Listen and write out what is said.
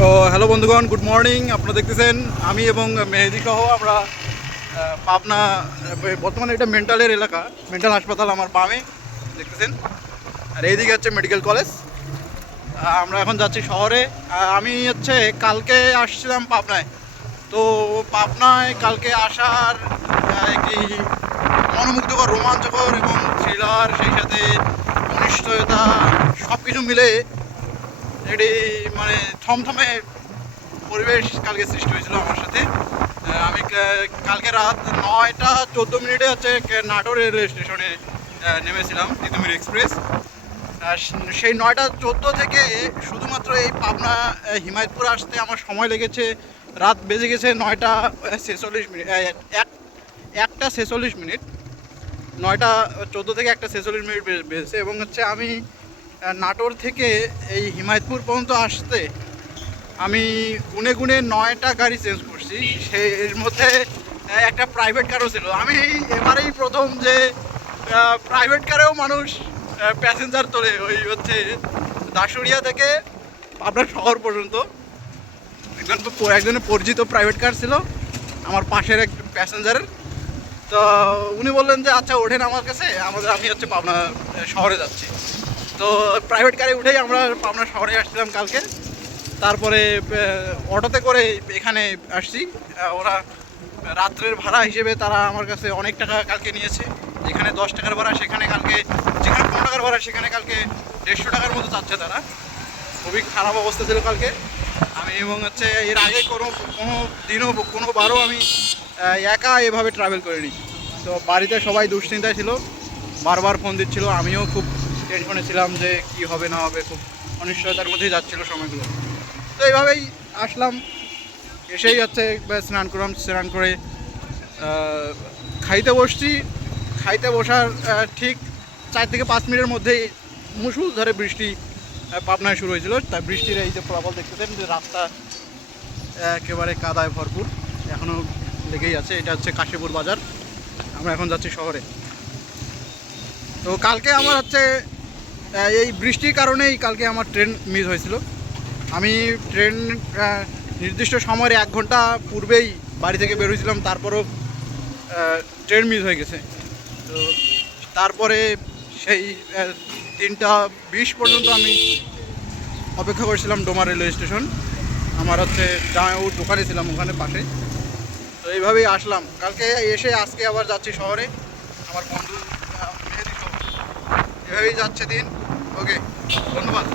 তো হ্যালো বন্ধুগণ, good morning. আপনারা দেখতেছেন আমি এবং মেহেদি সহ আমরা পাবনা। বর্তমানে এটা মেন্টালের এলাকা, মেন্টাল হাসপাতাল আমার বামে দেখতেছেন, আর এইদিকে হচ্ছে মেডিকেল কলেজ। আমরা এখন যাচ্ছি শহরে। আমি হচ্ছে কালকে আসছিলাম পাবনায়। তো পাবনায় কালকে আসার একটি মনোমুগ্ধকর, রোমাঞ্চকর এবং থ্রিলার, সেই সাথে অনিশ্চয়তা সব কিছু মিলে এটি মানে থমথমে পরিবেশ কালকে সৃষ্টি হয়েছিল আমার সাথে। আমি কালকে রাত 9টা 14 মিনিটে হচ্ছে নাটোর রেলওয়ে স্টেশনে নেমেছিলাম তিতুমির এক্সপ্রেস। সেই 9টা 14 থেকে শুধুমাত্র এই পাবনা হিমায়তপুর আসতে আমার সময় লেগেছে, রাত বেজে গেছে 9টা 46 মিনিট, 1টা 46 মিনিট। 9টা 14 থেকে 1টা 46 মিনিট বেজেছে এবং হচ্ছে আমি নাটোর থেকে এই হিমায়তপুর পর্যন্ত আসতে আমি গুনে গুনে 9টা গাড়ি চেঞ্জ করছি। এর মধ্যে একটা প্রাইভেট কারও ছিল। আমি এবারেই প্রথম যে প্রাইভেট কারেও মানুষ প্যাসেঞ্জার তোলে। ওই হচ্ছে দাসুরিয়া থেকে আপনার শহর পর্যন্ত একজনের পরিচিত প্রাইভেট কার ছিল আমার পাশের এক প্যাসেঞ্জারের। তো উনি বললেন যে আচ্ছা ওঠেন আমার কাছে, আমি হচ্ছে পাবনা শহরে যাচ্ছি। তো প্রাইভেট কারে উঠেই আমরা পাবনা শহরে আসছিলাম কালকে। তারপরে অটোতে করে এখানে আসছি। ওরা রাত্রের ভাড়া হিসেবে তারা আমার কাছে অনেক টাকা কালকে নিয়েছে। যেখানে 10 টাকার ভাড়া সেখানে কালকে, যেখানে 15 টাকার ভাড়া সেখানে কালকে 150 টাকার মতো চাচ্ছে তারা। খুবই খারাপ অবস্থা ছিল কালকে। আমি এবং হচ্ছে এর আগে কোনো দিনও কোনোবারও আমি একা এভাবে ট্রাভেল করিনি। তো বাড়িতে সবাই দুশ্চিন্তায় ছিল, বারবার ফোন দিচ্ছিল, আমিও খুব টেনশনে ছিলাম যে কি হবে না হবে, খুব অনিশ্চয়তার মধ্যেই যাচ্ছিল সময়গুলো। তো এইভাবেই আসলাম। এসেই হচ্ছে স্নান করলাম, স্নান করে খাইতে বসছি। খাইতে বসার ঠিক 4 থেকে 5 মিনিটের মধ্যেই মুষলধারে বৃষ্টি পাবনায় শুরু হয়েছিল। তাই বৃষ্টির এই যে প্রবল দেখতেছেন যে রাস্তা একেবারে কাদায় ভরপুর, এখনও লেগেই আছে। এটা হচ্ছে কাশীপুর বাজার। আমরা এখন যাচ্ছি শহরে। তো কালকে আমার হচ্ছে এই বৃষ্টির কারণেই কালকে আমার ট্রেন মিস হয়েছিল। আমি ট্রেন নির্দিষ্ট সময়ের 1 ঘন্টা পূর্বেই বাড়ি থেকে বেরোয়েছিলাম, তারপরও ট্রেন মিস হয়ে গেছে। তো তারপরে সেই 3টা 20 পর্যন্ত আমি অপেক্ষা করেছিলাম ডোমা রেলওয়ে স্টেশন। আমার হচ্ছে জামাইবাবুর দোকানে ছিলাম ওখানে পাশে। তো এইভাবেই আসলাম কালকে, এসে আজকে আবার যাচ্ছি শহরে আমার বন্ধু মেহেদি সহ। এভাবেই যাচ্ছে দিন। ওকে, ধন্যবাদ।